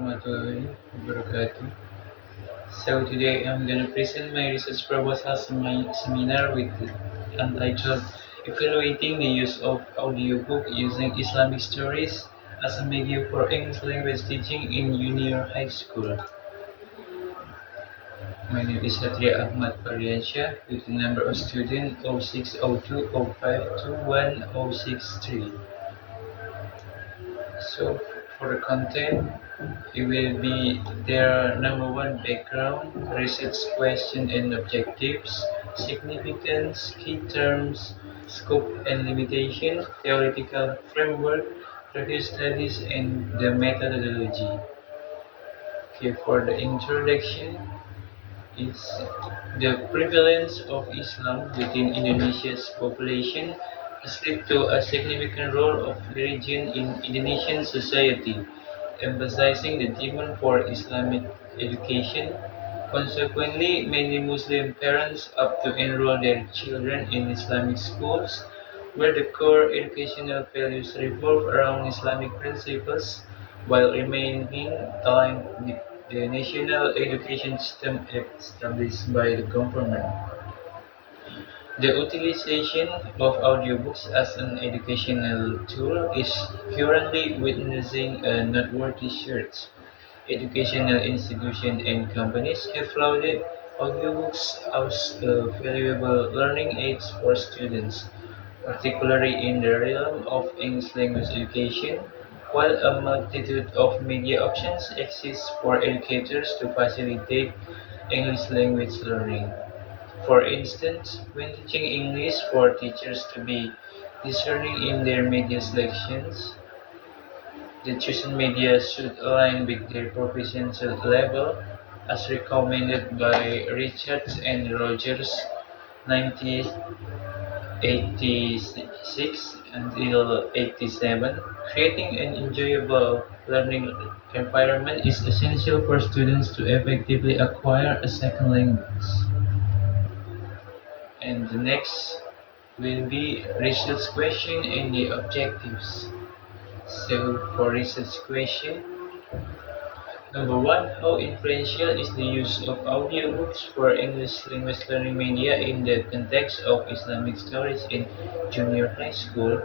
Warahmatullahi Wabarakatuh. So today I'm gonna present my research proposal seminar with untitled Evaluating the Use of Audiobook Using Islamic Stories as a Medium for English Language Teaching in Junior High School. My name is Satria Ahmad Pardiansyah with the number of student 0602052163. So for the content, it will be their number one background, research question and objectives, significance, key terms, scope and limitation, theoretical framework, previous studies, and the methodology. Okay, for the introduction, it's the prevalence of Islam within Indonesia's population has led to a significant role of religion in Indonesian society, emphasizing the demand for Islamic education. Consequently, many Muslim parents opt to enroll their children in Islamic schools, where the core educational values revolve around Islamic principles, while remaining aligned with the national education system established by the government. The utilization of audiobooks as an educational tool is currently witnessing a noteworthy surge. Educational institutions and companies have lauded audiobooks as a valuable learning aids for students, particularly in the realm of English language education, while a multitude of media options exist for educators to facilitate English language learning. For instance, when teaching English for teachers to be discerning in their media selections, the chosen media should align with their proficiency level, as recommended by Richards and Rogers 1986 until 87. Creating an enjoyable learning environment is essential for students to effectively acquire a second language. And the next will be research question and the objectives. So for research question, number one, how influential is the use of audiobooks for English language learning media in the context of Islamic stories in junior high school?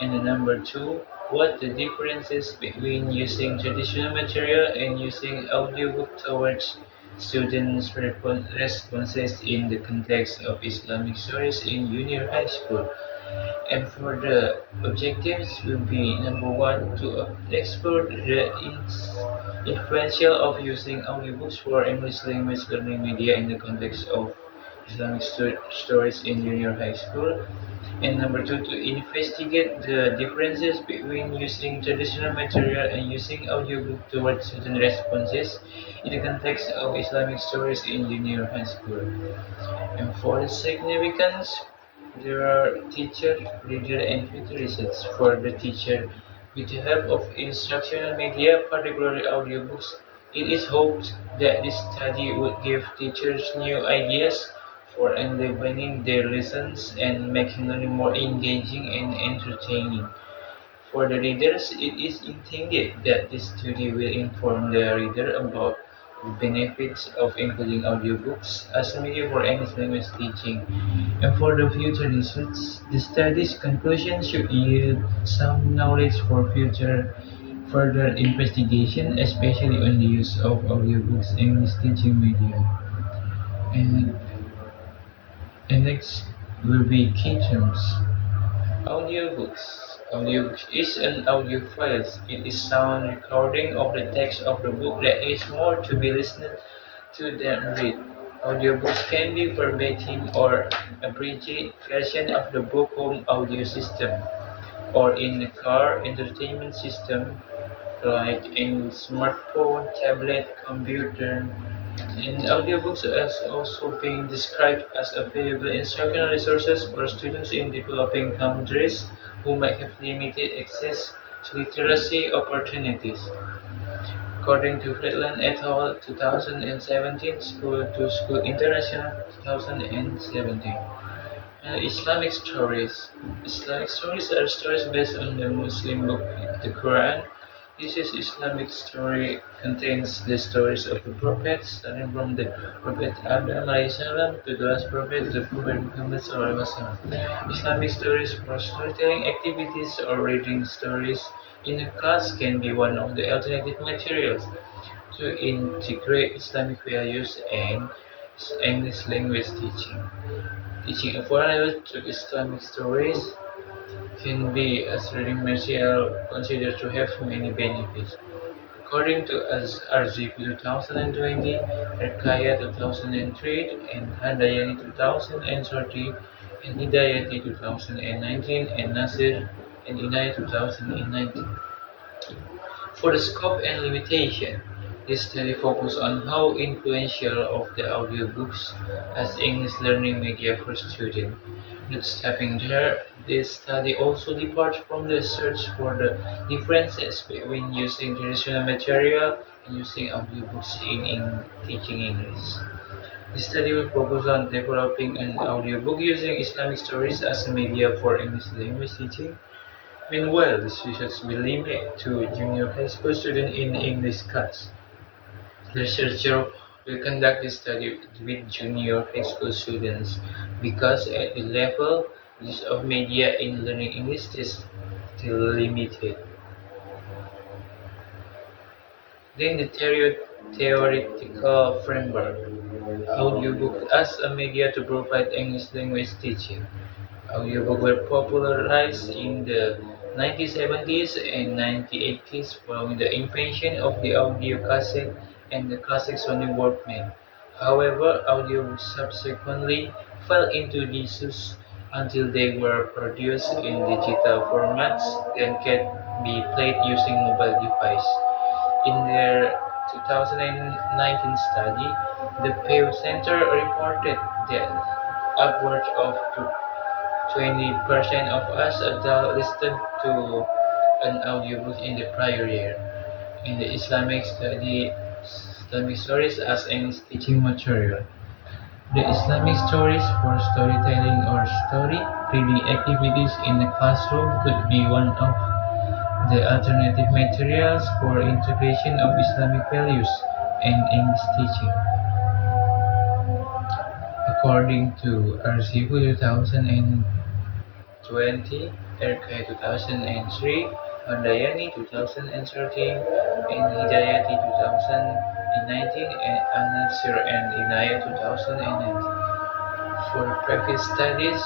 And the number two, what the differences between using traditional material and using audiobook towards students' responses in the context of Islamic stories in junior high school? And for the objectives will be number one to explore the influential of using audiobooks for English language learning media in the context of Islamic stories in junior high school. And number two to investigate the differences between using traditional material and using audiobook towards student responses in the context of Islamic stories in junior high school. And for the significance, there are teacher, reader, and future research for the teacher. With the help of instructional media, particularly audiobooks, it is hoped that this study would give teachers new ideas for enlivening their lessons and making learning more engaging and entertaining. For the readers, it is intended that this study will inform the reader about the benefits of including audiobooks as a medium for English language teaching. And for the future research, the study's conclusion should yield some knowledge for future further investigation, especially on the use of audiobooks in English teaching media. And, and next will be key terms. Audiobooks. Audiobook is an audio file. It is sound recording of the text of the book that is more to be listened to than read. Audiobooks can be verbatim or abridged version of the book home audio system, or in the car entertainment system like in smartphone, tablet, computer. And audiobooks are also being described as available instructional resources for students in developing countries who might have limited access to literacy opportunities. According to Friedland et al. 2017, School to School International 2017. Islamic stories. Islamic stories are stories based on the Muslim book, the Quran, This is Islamic story contains the stories of the prophets, starting from the Prophet Adam salam to the last prophet, the Prophet Muhammad SAW. Islamic stories for storytelling activities or reading stories in a class can be one of the alternative materials to integrate Islamic values and English language teaching. Teaching a foreign language through Islamic stories can be, as reading material, considered to have many benefits. According to RZP 2020, Erkaya 2003, and Handayani 2030, and Hidayati 2019, and Nasir and Inayat 2019. For the scope and limitation, this study focuses on how influential of the audiobooks as English learning media for students. Not stopping there, this study also departs from the search for the differences between using traditional material and using audiobooks in teaching English. The study will focus on developing an audiobook using Islamic stories as a media for English language teaching. Meanwhile, this research will limit to junior high school students in English class. The researcher will conduct the study with junior high school students because at the level, use of media in learning English is still limited. Then the theoretical framework. Audiobook as a media to provide English language teaching. Audiobooks were popularized in the 1970s and 1980s following the invention of the audio cassette and the classic Sony Walkman. However, audiobooks subsequently fell into disuse until they were produced in digital formats and can be played using mobile device. In their 2019 study, the Pew Center reported that upwards of 20% of us adults listened to an audiobook in the prior year. In the Islamic study, Islamic stories as English teaching material. The Islamic stories for storytelling or story reading activities in the classroom could be one of the alternative materials for integration of Islamic values and English teaching. According to RCU 2020, RK 2003, Mandayani 2013, and Hidayati 2019, and Anasir and Inayat 2019. For previous studies,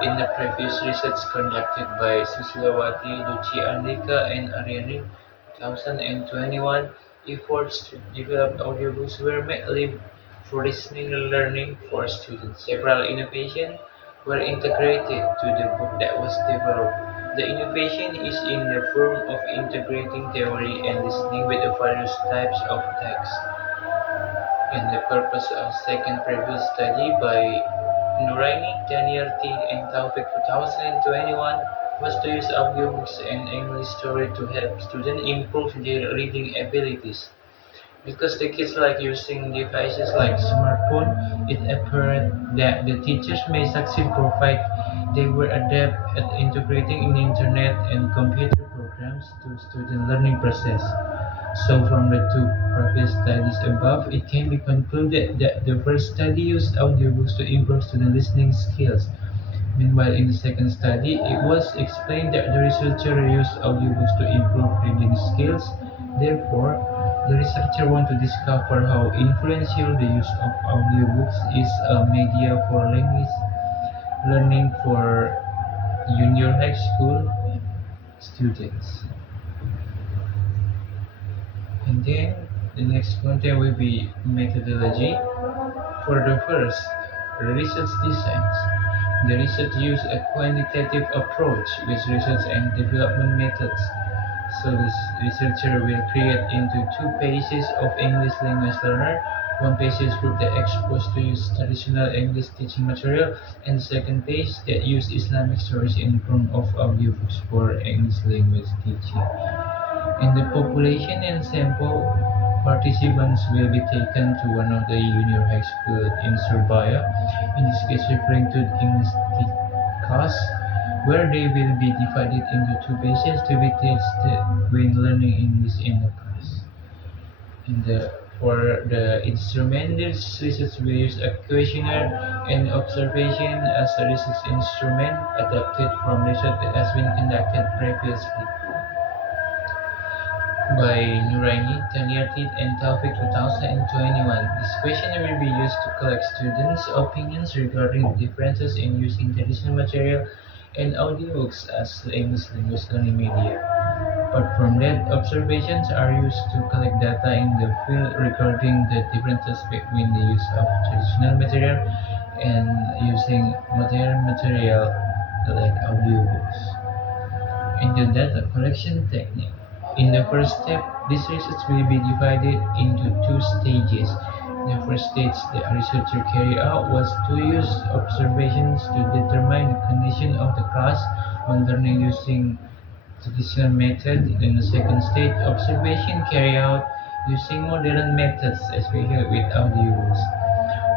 in the previous research conducted by Susilawati, Luci Andika, and Ariani 2021, efforts to develop audiobooks were made for listening and learning for students. Several innovations were integrated to the book that was developed. The innovation is in the form of integrating theory and listening with the various types of text. And the purpose of second previous study by Nuraini, Daniarti, and Taufik 2021 was to use audiobooks and English story to help students improve their reading abilities. Because the kids like using devices like smartphone, it appeared that the teachers may succeed provided they were adept at integrating in internet and computer programs to student learning process. So from the two previous studies above, it can be concluded that the first study used audiobooks to improve student listening skills. Meanwhile, in the second study, it was explained that the researcher used audiobooks to improve reading skills. Therefore, the researcher want to discover how influential the use of audiobooks is a media for language learning for junior high school students. And then the next content will be methodology. For the first, research designs. The research use a quantitative approach with research and development methods. So the researcher will create into two pages of English language learner. One page is group that exposed to use traditional English teaching material, and the second page that use Islamic stories in form of audiobooks for English language teaching. In the population and sample, participants will be taken to one of the junior high school in Surabaya, in this case referring to English class. where they will be divided into two bases to be tested when learning English in the class. For the instrument, this research will use a questionnaire and observation as a research instrument adapted from research that has been conducted previously by Nuraini, Taliatit, and Taufik 2021. This questionnaire will be used to collect students' opinions regarding the differences in using traditional material and audiobooks as English language learning media. Apart from that, observations are used to collect data in the field regarding the differences between the use of traditional material and using modern material like audiobooks. In the data collection technique, in the first step, this research will be divided into two stages. The first stage the researcher carried out was to use observations to determine the condition of the class when learning using traditional method. In the second stage, observation carried out using modern methods, especially with audios.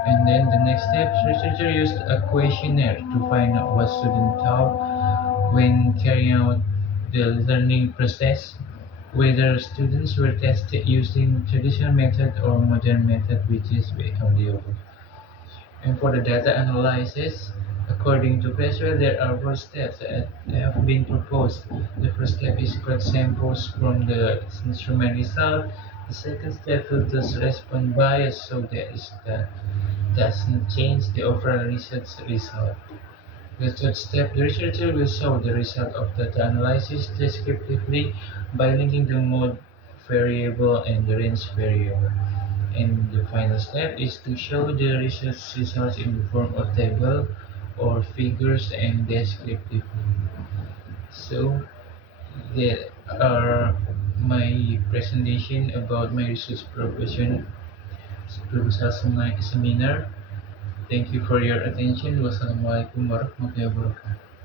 And then the next step, researcher used a questionnaire to find out what students thought when carrying out the learning process, whether students were tested using traditional method or modern method, which is with audio. And for the data analysis, according to Creswell, there are four steps that have been proposed. The first step is collect samples from the instrument result. The second step filters response bias so that doesn't change the overall research result. The third step, the researcher will show the result of data analysis descriptively by linking the mode variable and the range variable. And the final step is to show the research results in the form of table or figures and descriptively. So that are my presentation about my research proposal seminar. Thank you for your attention. Wassalamualaikum warahmatullahi wabarakatuh.